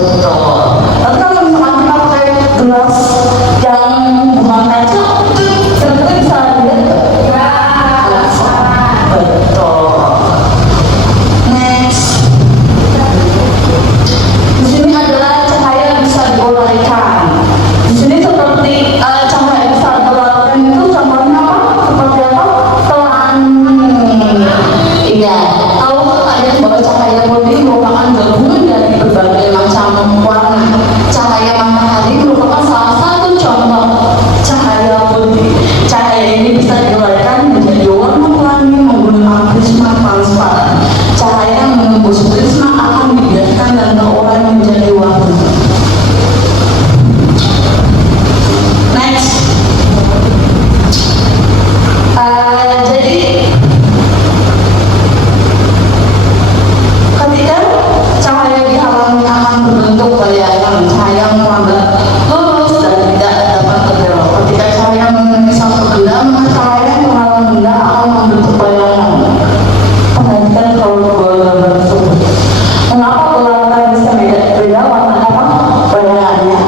Betul. Tapi kalau misalkan kita pakai gelas yang bukan kaca, kira-kira bisa dilihat nggak? Betul. Next. Di sini adalah cahaya bisa diuraikan. Di sini seperti cahaya bisa diuraikan itu contohnya apa? Seperti apa? Pelangi. Iya. Tahu nggak kalian bahwa cahaya putih merupakan gabungan dari berbagai macam warna? Cahaya matahari merupakan salah satu contoh cahaya putih. Cahaya ini bisa diuraikan menjadi warna pelangi menggunakan prisma transparan. Cahaya yang menembus prisma akan dibiarkan dan terurai menjadi warna. Next. Jadi ketika cahaya dihalangi akan berbentuk bayangan, cahaya melambat lurus dan tidak dapat terbelok. Ketika cahaya mengenai satu benda, maka cahaya yang menghalang benda akan membentuk bayangan. Perhatikan kalau gambar tersebut. Mengapa bola bisa beda-beda warnanya apa? Bayangannya.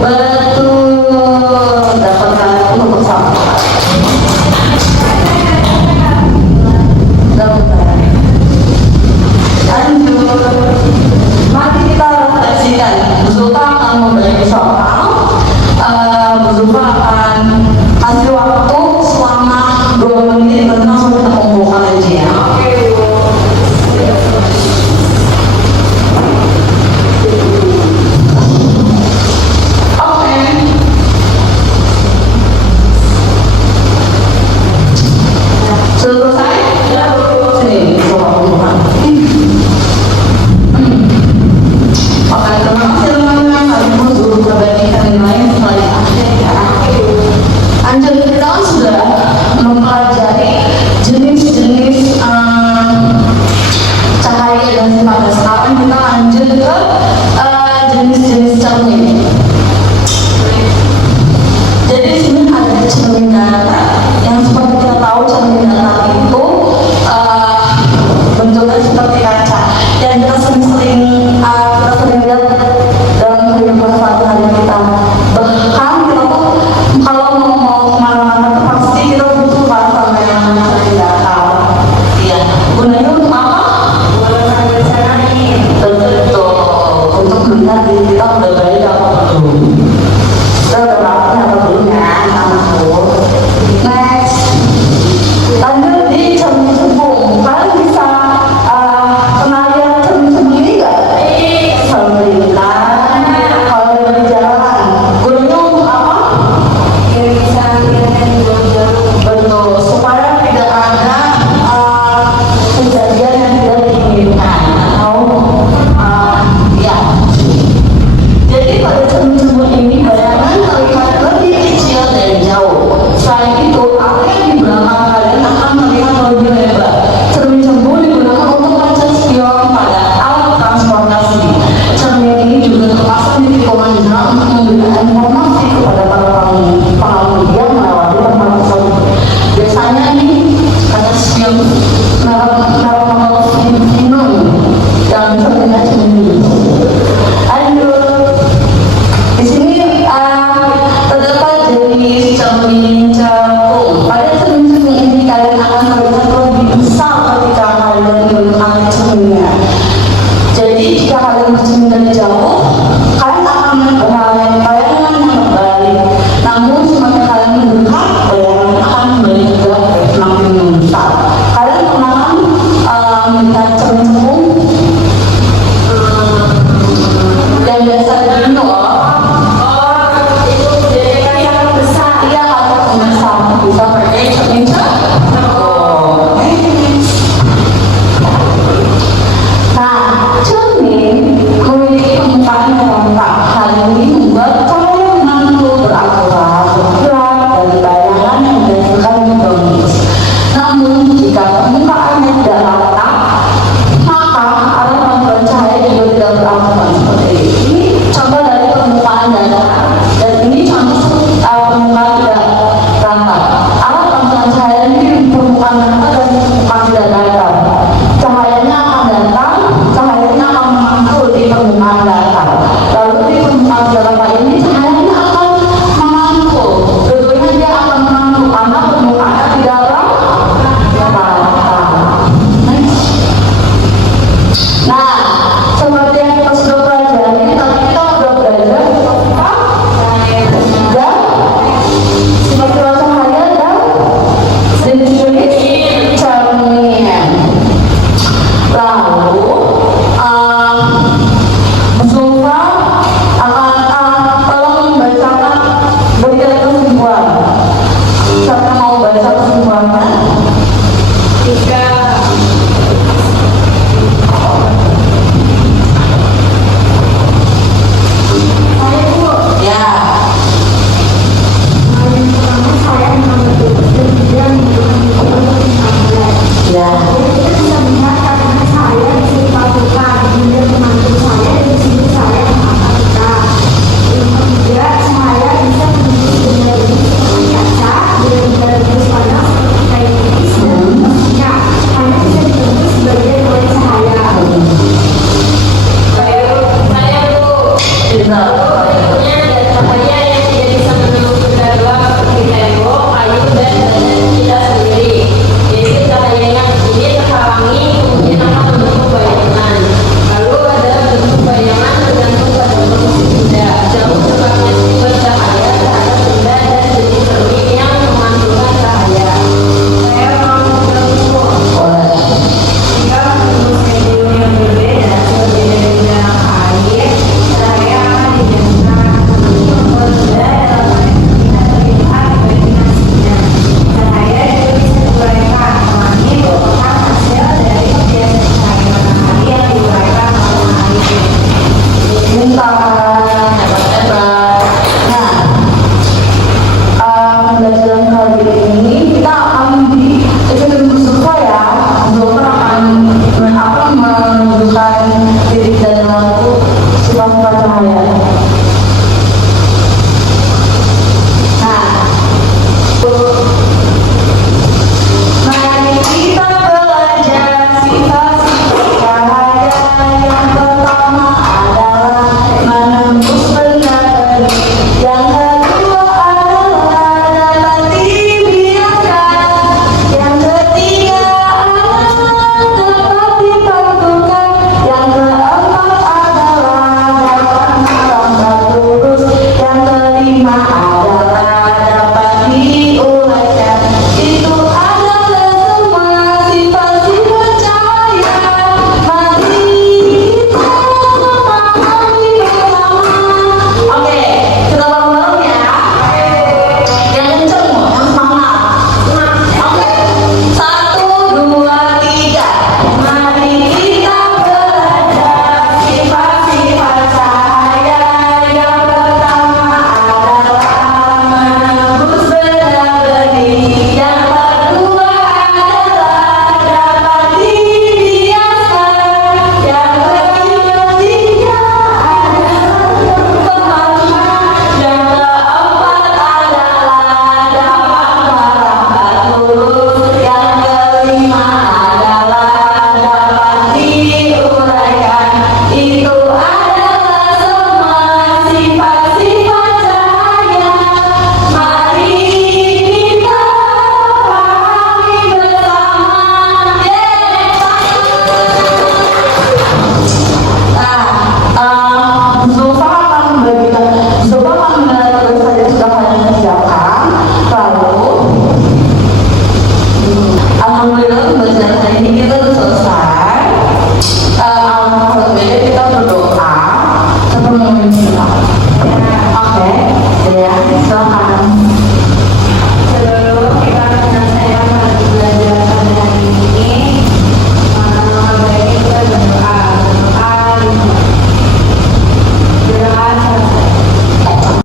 Betul. Dapatkan itu nomor 1. Lanjut. Mari kita refleksikan. Bu Zulfa akan memberi soal. Bu Zulfa akan kasih waktu selama 2 menit dan langsung kita kumpulkan aja ya. Oke. Sudah selesai? Sini, coba kumpulkan. Oke, terima kasih teman-teman. Kali ini guru perbandingan nilai setelah di akhir ya. Lanjut, kita kan sudah mempelajari jenis-jenis cahaya dan sifatnya. Sekarang kita lanjut ke jenis-jenis cermin. Jadi di sini ada cermin datar. Yang seperti kita tahu cermin datar itu bentuknya seperti kaca. Dan kita sering lihat dalam kehidupan sehari-hari kita. Bahkan kita tuh kalau mau kemana-mana tuh pasti kita butuh sama yang namanya cermin datar. Iya. Gunanya untuk apa? Betul. Untuk melihat diri kita udah baik apa belum. Kita udah rapi apa belum ya, anakku. Next. Lanjut di cermin cembung. Kalian bisa kenal yang cermin cembung ini nggak? Pemerintah. Kalau dari jalan, gunanya untuk apa? Betul. Supaya tidak ada kejadian yang tidak diinginkan atau ya. Jadi pada cermin cembung ini bayangan terlihat lebih kecil dan jauh. Selain itu, area yang di belakang kalian akan terlihat lebih lebar. Cermin cembung digunakan untuk kaca spion pada alat transportasi. Cermin ini juga terpasang di tikungan jalan untuk memberikan informasi kepada para pengemudi yang melewati tempat tersebut. Biasanya ini kaca spion merek model Sinung yang cerminnya cermin. Lanjut. Di sini terdapat jenis cermin cekung. Pada cermin cekung ini kalian akan terlihat lebih besar ketika kalian menggunakan cerminnya. Jadi jika kalian bercermin dari jauh, kalian akan melihat bayangan yang berbalik. Namun semakin kalian mendekat, bayangan akan kembali juga semakin membesar. Kalian pernah kan melihat cermin cekung yang biasa di loh? Iya, kalau besar bisa pakai cermin cekung. Nah, cermin memiliki permukaan yang rata. Hal ini membuat cahaya menantu berakurat, bergerak, dan bayangan yang dihasilkan bagus. Namun, jika permukaannya tidak rata, maka arah pantulan cahaya juga tidak berakurat seperti ini. Contoh dari permukaan datar, dan ini contoh permukaan tidak rata. Arah pantulan cahaya ini permukaan rata dan permukaan tidak datar. Cahayanya akan datang, cahayanya seperti yang kita sudah pelajari, tadi kita sudah belajar dan sifat cahaya dan jenis cermin. Lalu Zulfa akan tolong membacakan berikan kesimpulan. Siapa mau baca kesimpulannya? Jika Alhamdulillah, belajar hari ini kita